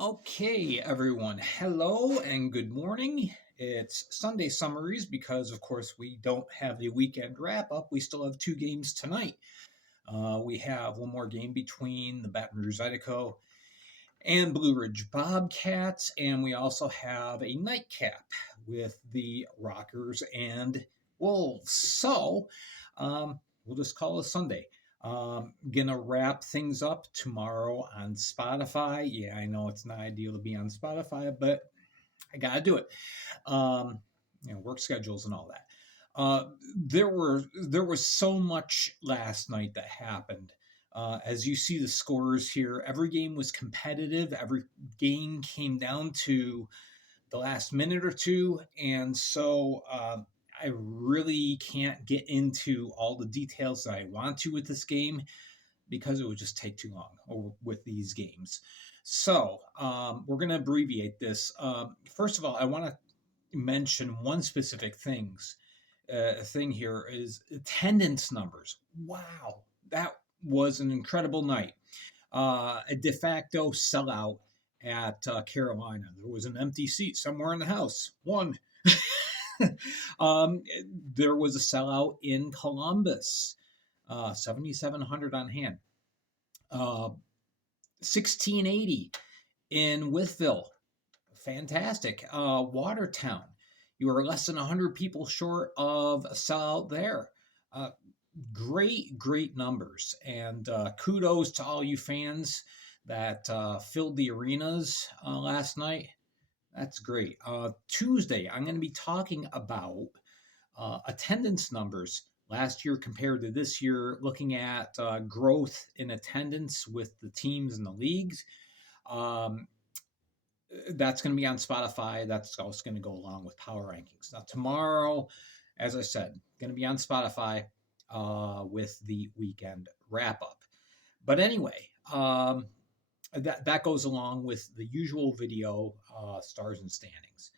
Okay, everyone. Hello and good morning. It's Sunday summaries because, of course, we don't have the weekend wrap up. We still have two games tonight. We have one more game between the Baton Rouge Zydeco and Blue Ridge Bobcats, and we also have a nightcap with the Rockers and Wolves. So we'll just call it Sunday. Gonna wrap things up tomorrow on Spotify. Yeah, I know it's not ideal to be on Spotify, but I gotta do it. Um, work schedules and all that. Uh, there was so much last night that happened. As you see the scores here, every game was competitive. Every game came down to the last minute or two, and so I really can't get into all the details that I want to with this game because it would just take too long with these games. So we're going to abbreviate this. First of all, I want to mention one specific thing here is attendance numbers. Wow, that was an incredible night. A de facto sellout at Carolina. There was an empty seat somewhere in the house. One. um, there was a sellout in Columbus. 7,700 on hand. 1680 in Wytheville. Fantastic. Watertown. You are less than 100 people short of a sellout there. Uh, great numbers. And kudos to all you fans that filled the arenas last night. That's great. Tuesday, I'm going to be talking about attendance numbers last year compared to this year, looking at growth in attendance with the teams and the leagues. Um, that's going to be on Spotify. That's also going to go along with Power Rankings. Now, tomorrow, as I said, going to be on Spotify with the weekend wrap up. But anyway, that goes along with the usual video stars and standings.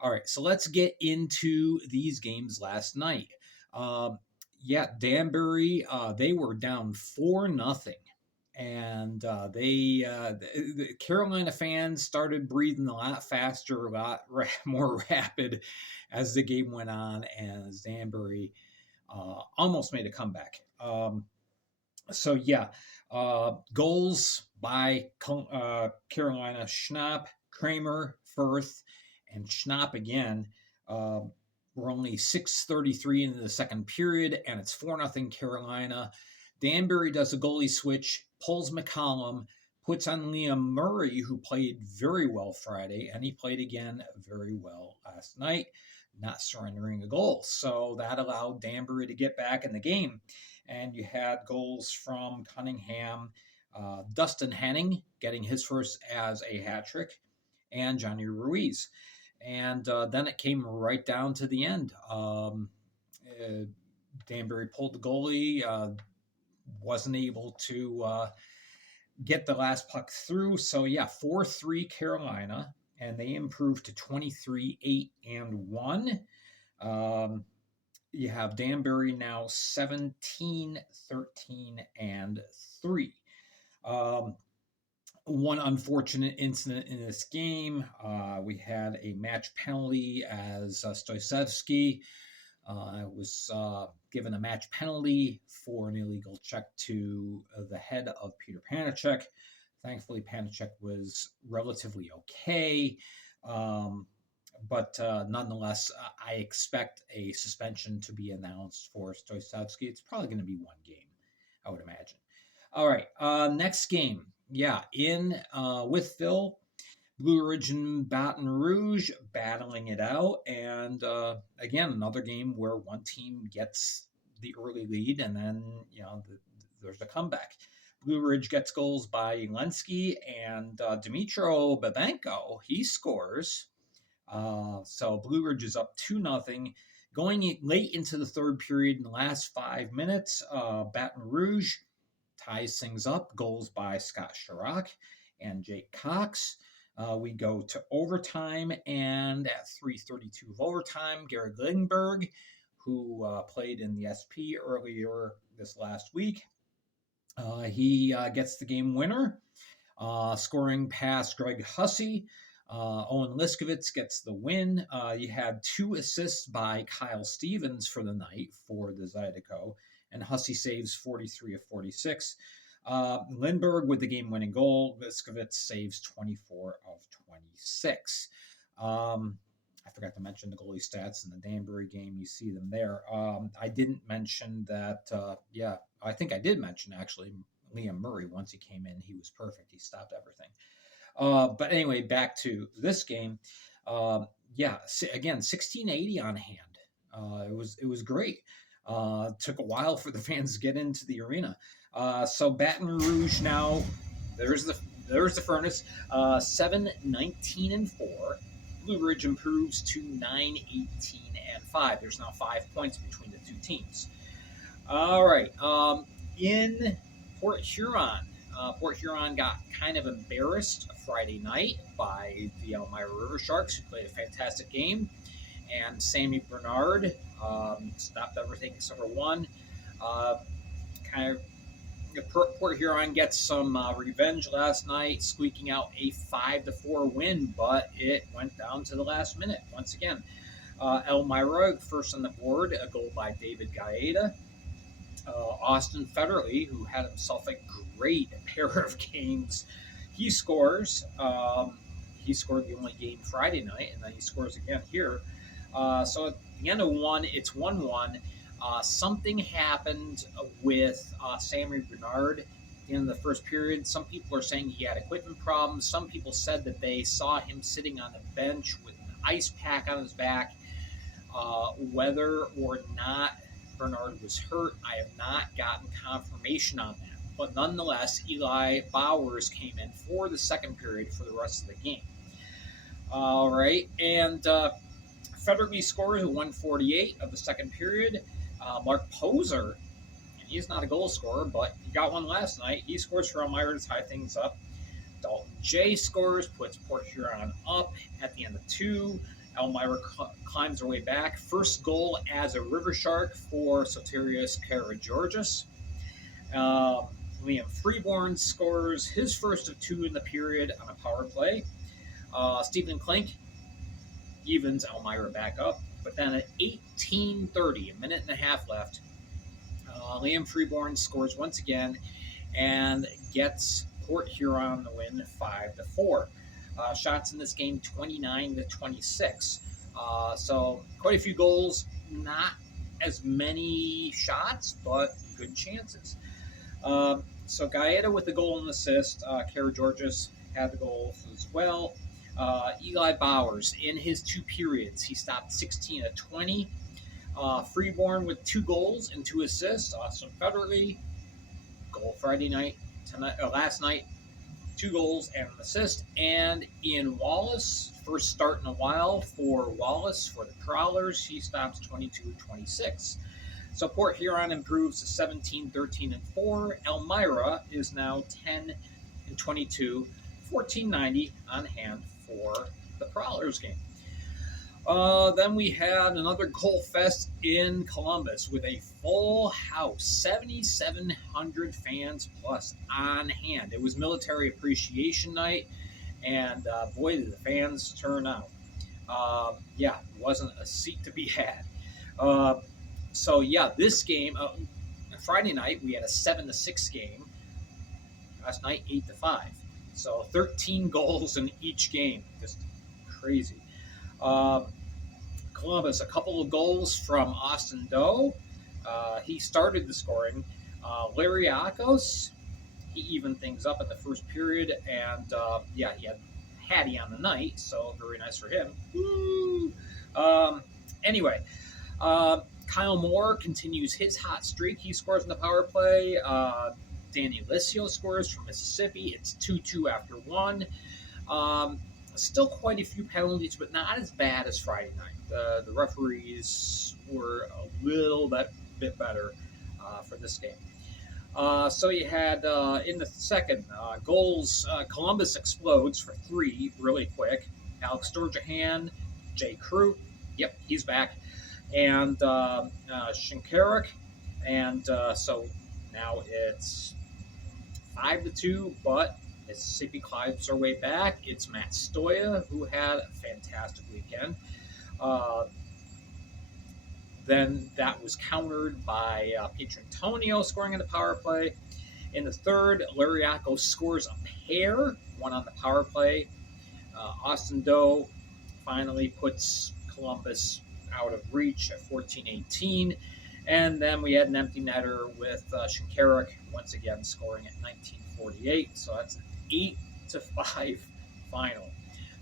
All right, so let's get into these games last night. Yeah, Danbury, they were down 4-0. And the Carolina fans started breathing a lot faster, a lot more rapid as the game went on, and Danbury almost made a comeback. So yeah, goals by Carolina: Schnapp, Kramer, Firth, and Schnapp again. Uh, we're only 6:33 into the second period, and it's 4-0 Carolina. Danbury does a goalie switch, pulls McCollum, puts on Liam Murray, who played very well Friday, and he played again very well last night, not surrendering a goal. So that allowed Danbury to get back in the game. And you had goals from Cunningham, Dustin Henning getting his first as a hat trick, and Johnny Ruiz. And then it came right down to the end. Danbury pulled the goalie, wasn't able to get the last puck through. So, yeah, 4-3 Carolina, and they improved to 23-8-1. You have Danbury now 17-13-3. One unfortunate incident in this game, we had a match penalty as Stoycevsky was given a match penalty for an illegal check to the head of Peter Panachek. Thankfully, Panachek was relatively okay. But nonetheless, I expect a suspension to be announced for Stoycevsky. It's probably going to be one game, I would imagine. All right, next game. Yeah, in Wytheville, Blue Ridge and Baton Rouge battling it out. And again, another game where one team gets the early lead and then, there's a comeback. Blue Ridge gets goals by Lenski and Dmitro Babenko. He scores. So Blue Ridge is up 2-0. Going late into the third period in the last 5 minutes, Baton Rouge ties things up. Goals by Scott Chirac and Jake Cox. We go to overtime, and at 3:32 of overtime, Gary Lindbergh, who played in the SP earlier this last week, he gets the game winner. Scoring past Greg Hussey. Owen Liskovitz gets the win. You had 2 assists by Kyle Stevens for the night for the Zydeco, and Hussey saves 43 of 46. Lindbergh with the game-winning goal. Liskovitz saves 24 of 26. I forgot to mention the goalie stats in the Danbury game. You see them there. I didn't mention that. I think I did mention actually Liam Murray. Once he came in, he was perfect. He stopped everything. But anyway, back to this game. Again, 1680 on hand. It was great. Took a while for the fans to get into the arena. So Baton Rouge now, there's the furnace. 7-19-4. Blue Ridge improves to 9-18-5. There's now 5 points between the two teams. All right. In Port Huron, Port Huron got kind of embarrassed Friday night by the Elmira River Sharks, who played a fantastic game. And Sammy Bernard stopped everything except for one. Port Huron gets some revenge last night, squeaking out a 5-4 win, but it went down to the last minute once again. Elmira first on the board, a goal by David Gaeta. Austin Federley, who had himself a great pair of games, he scores. He scored the only game Friday night, and then he scores again here. So at the end of one, it's 1-1. Something happened with Sammy Bernard in the first period. Some people are saying he had equipment problems. Some people said that they saw him sitting on the bench with an ice pack on his back. Whether or not Bernard was hurt, I have not gotten confirmation on that. But nonetheless, Eli Bowers came in for the second period for the rest of the game. All right, and Federley scores at 1:48 of the second period. Mark Poser, and he's not a goal scorer, but he got one last night. He scores for Elmira to tie things up. Dalton J scores, puts Port Huron up at the end of 2. Elmira climbs their way back. First goal as a River Shark for Soterios Karageorgis. Liam Freeborn scores his first of 2 in the period on a power play. Stephen Klink evens Elmira back up. But then at 18:30, a minute and a half left, Liam Freeborn scores once again and gets Port Huron the win 5-4. Shots in this game 29-26. So quite a few goals, not as many shots, but good chances. So Gaeta with the goal and assist. Karageorgis had the goals as well. Eli Bowers, in his 2 periods, he stopped 16 of 20. Freeborn with 2 goals and 2 assists. Austin Federley, goal Friday night, last night, 2 goals and an assist. And Ian Wallace, first start in a while for Wallace for the Prowlers, he stops 22-26. So Port Huron improves to 17-13-4. Elmira is now 10-22, 1490 on hand for the Prowlers game. Then we had another goal fest in Columbus with a full house, 7,700 fans plus on hand. It was Military Appreciation Night, and boy, did the fans turn out. It wasn't a seat to be had. This game, Friday night, we had a 7-6 game. Last night, 8-5. So 13 goals in each game. Just crazy. Columbus, a couple of goals from Austin Doe. He started the scoring. Larry Akos, he evened things up in the first period. And, he had Hattie on the night, so very nice for him. Woo! Kyle Moore continues his hot streak. He scores in the power play. Danny Licio scores from Mississippi. It's 2-2 after 1. Still quite a few penalties, but not as bad as Friday night. The referees were a little bit better for this game. So you had in the second goals, Columbus explodes for 3 really quick. Alex Dorjahan, Jay Crew, yep, he's back, and Shinkarik, and so now it's 5-2, but Mississippi climbs their way back. It's Matt Stoya, who had a fantastic weekend. Uh, then that was countered by Pietrantonio scoring in the power play. In the third, Lariaco scores a pair, one on the power play. Austin Doe finally puts Columbus out of reach at 14-18. And then we had an empty netter with Shinkarik once again scoring at 1948. So that's an 8-5 final.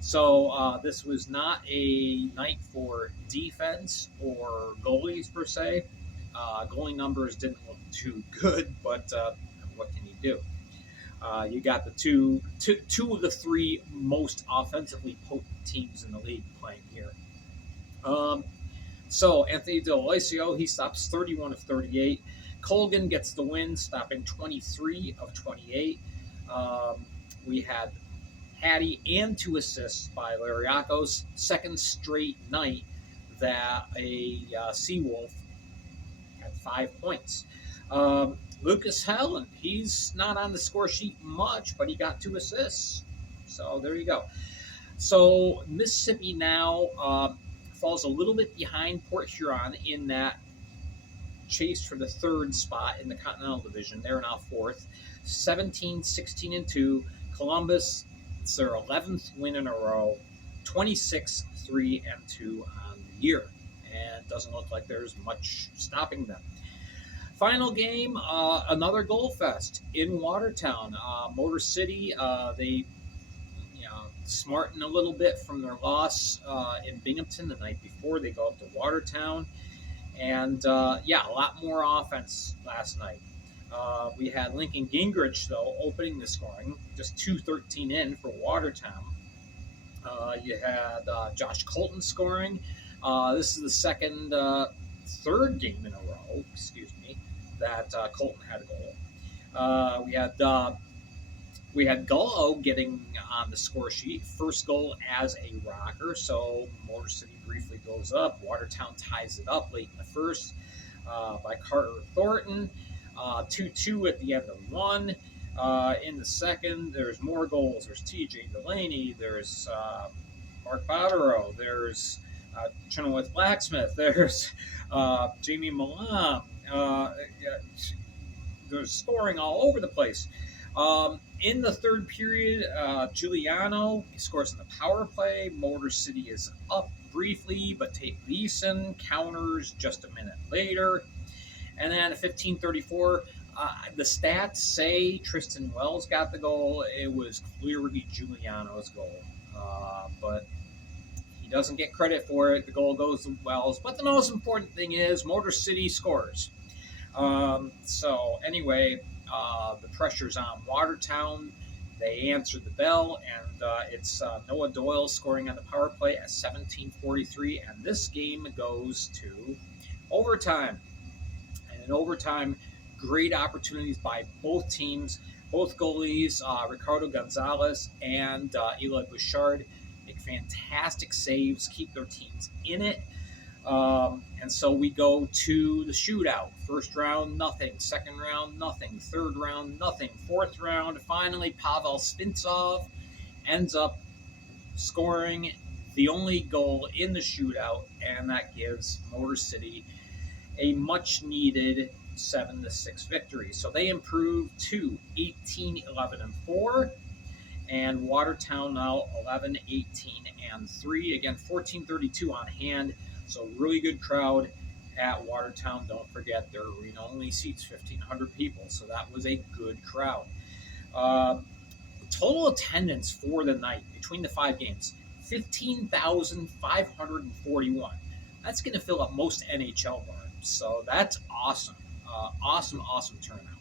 So this was not a night for defense or goalies per se. Goalie numbers didn't look too good, but what can you do? You got the two of the three most offensively potent teams in the league playing here. So Anthony D'Alessio, he stops 31 of 38. Colgan gets the win, stopping 23 of 28. We had Hattie and 2 assists by Lariakos. Second straight night that a Seawolf had 5 points. Lucas Helland, he's not on the score sheet much, but he got 2 assists. So there you go. So Mississippi now falls a little bit behind Port Huron in that chase for the third spot in the Continental Division. They're now fourth, 17-16-2. Columbus, it's their 11th win in a row, 26-3-2 on the year. And it doesn't look like there's much stopping them. Final game, another goal fest in Watertown. Motor City, they smarten a little bit from their loss in Binghamton the night before. They go up to Watertown. And, a lot more offense last night. We had Lincoln Gingrich, though, opening the scoring, just 2:13 in for Watertown. You had Josh Colton scoring. This is the third game in a row, that Colton had a goal. We had Gullo getting on the score sheet, first goal as a rocker. So Motor City briefly goes up. Watertown ties it up late in the first by Carter Thornton. 2-2 at the end of one. In the second, there's more goals. There's TJ Delaney. There's Mark Botterill. There's Chenoweth Blacksmith. There's Jamie Malam. There's scoring all over the place. In the third period, Giuliano scores in the power play. Motor City is up briefly, but Tate Leeson counters just a minute later. And then at 15:34, the stats say Tristan Wells got the goal. It was clearly Giuliano's goal, but he doesn't get credit for it. The goal goes to Wells. But the most important thing is Motor City scores. So anyway, the pressure's on Watertown. They answered the bell, and it's Noah Doyle scoring on the power play at 17:43, and this game goes to overtime. And in overtime, great opportunities by both teams. Both goalies, Ricardo Gonzalez and Eli Bouchard, make fantastic saves, keep their teams in it. And so we go to the shootout. First round, nothing. Second round, nothing. Third round, nothing. Fourth round, finally, Pavel Spintsov ends up scoring the only goal in the shootout, and that gives Motor City a much-needed 7-6 victory. So they improve to 18-11-4, and Watertown now 11-18-3. Again, 1432 on hand. So really good crowd at Watertown. Don't forget their arena only seats 1,500 people, so that was a good crowd. Total attendance for the night between the 5 games, 15,541. That's going to fill up most NHL bars, so that's awesome. Awesome turnout.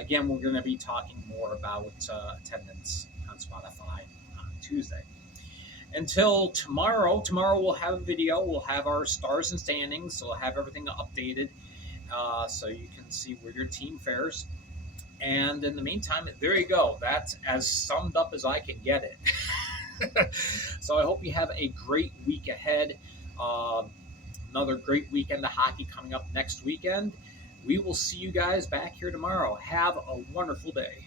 Again, we're going to be talking more about attendance on Spotify on Tuesday. Until tomorrow we'll have a video. We'll have our stars and standings. So we'll have everything updated so you can see where your team fares. And in the meantime, there you go. That's as summed up as I can get it. So I hope you have a great week ahead. Another great weekend of hockey coming up next weekend. We will see you guys back here tomorrow. Have a wonderful day.